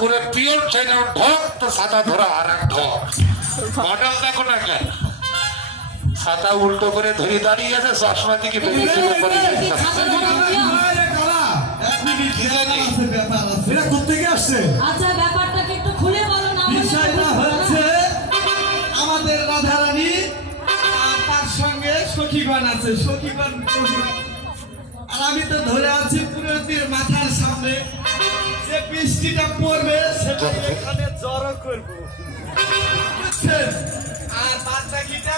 ঠাকুরের পিয়ন ছেলে ঢক তো ছাতা ধরা আর এক ঢক মডেল দেখো না কেন ছাতা উল্টো করে ধরে দাঁড়িয়ে আছে চশমা দিকে বেরিয়েছিল আচ্ছা ব্যাপারটাকে একটু খুলে বলো না হচ্ছে আমাদের রাধারানী তার সঙ্গে সখীগণ আছে সখীগণ আর আমি তো ধরে আছি পুরোহিতের মাথার সামনে যে বৃষ্টিটা পড়বে সেটা এখানে জড়ো করবো আর বাদ বাকিটা